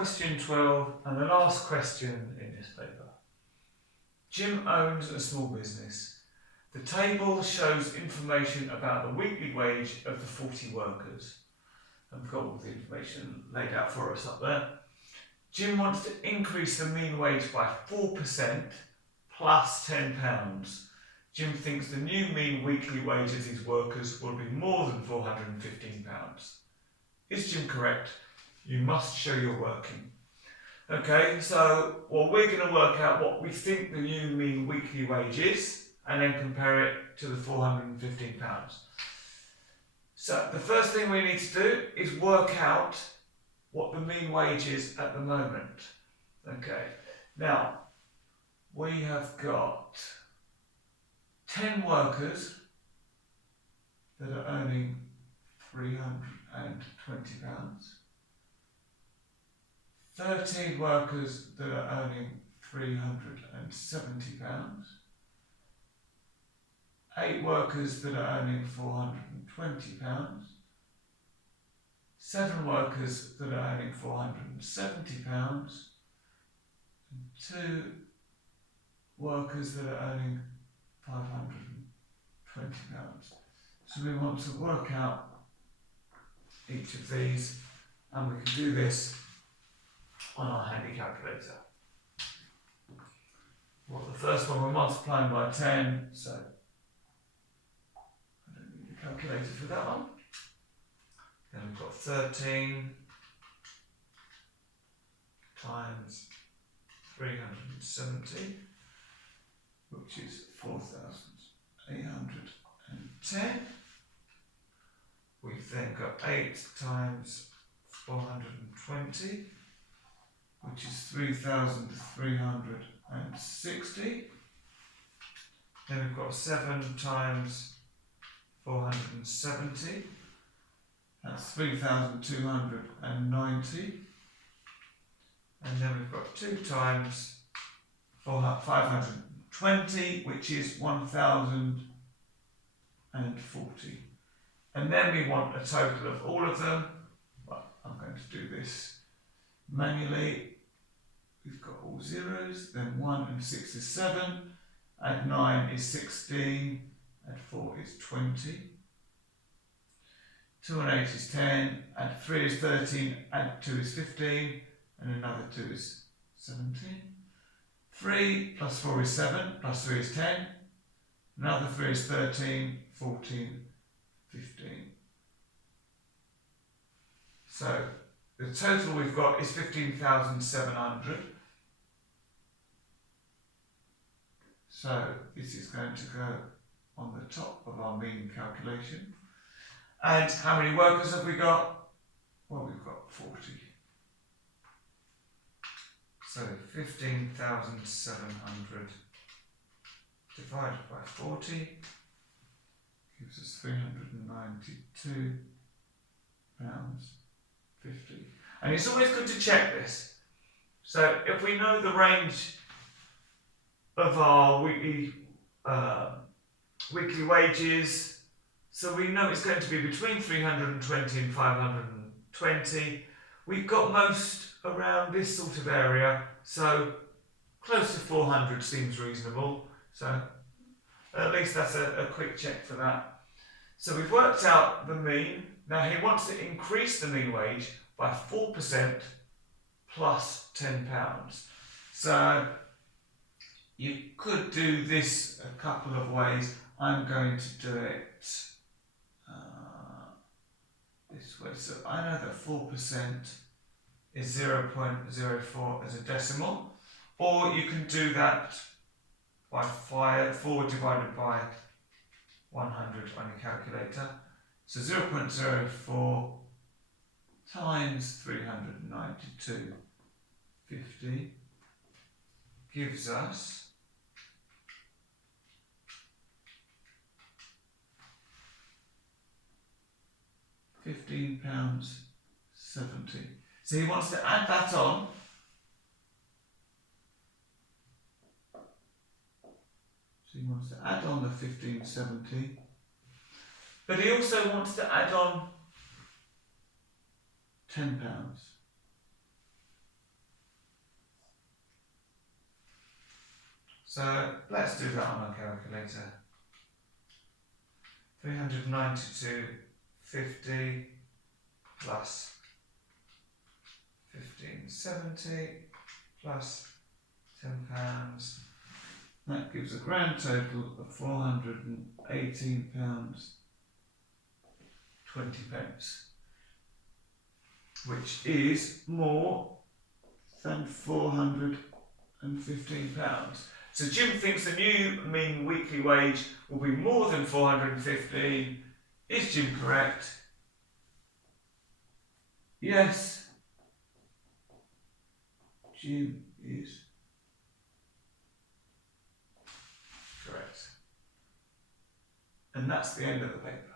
Question 12 and the last question in this paper. Jim owns a small business. The table shows information about the weekly wage of the 40 workers. And we've got all the information laid out for us up there. Jim wants to increase the mean wage by 4% plus £10. Jim thinks the new mean weekly wage of these workers will be more than £415. Is Jim correct? You must show your working. Okay, so we're going to work out what we think the new mean weekly wage is and then compare it to the £415. So the first thing we need to do is work out what the mean wage is at the moment. Okay, now we have got 10 workers that are earning £320. 13 workers that are earning £370. 8 workers that are earning £420. 7 workers that are earning £470. And 2 workers that are earning £520. So we want to work out each of these, and we can do this on our handy calculator. Well, the first one we're multiplying by 10, so I don't need a calculator for that one. Then we've got 13 times 370, which is 4,810. We've then got 8 times 420, which is 3,360. Then we've got 7 times 470, that's 3,290. And then we've got 2 times 520, which is 1,040. And then we want a total of all of them. Well, I'm going to do this manually. We've got all zeros, then 1 and 6 is 7, add 9 is 16, add 4 is 20. 2 and 8 is 10, add 3 is 13, add 2 is 15, and another 2 is 17. 3 plus 4 is 7, plus 3 is 10, another 3 is 13, 14, 15. So the total we've got is 15,700. So this is going to go on the top of our mean calculation. And how many workers have we got? Well, we've got 40. So 15,700 divided by 40 gives us £392.50. And it's always good to check this. So if we know the range of our weekly wages, so we know it's going to be between 320 and 520. We've got most around this sort of area, so close to 400 seems reasonable. So at least that's a quick check for that. So we've worked out the mean. Now he wants to increase the mean wage by 4% plus £10. So you could do this a couple of ways. I'm going to do it this way. So I know that 4% is 0.04 as a decimal, or you can do that by 4 divided by 100 on your calculator. So 0.04 times 392.50 gives us £15.70. So he wants to add that on. So he wants to add on the 15.70, but he also wants to add on £10. So let's do that on our calculator. 392.50 plus 1570 plus £10. That gives a grand total of £418.20, which is more than £415. So Jim thinks the new mean weekly wage will be more than 415. Is Jim correct? Yes. Jim is correct. And that's the end of the paper.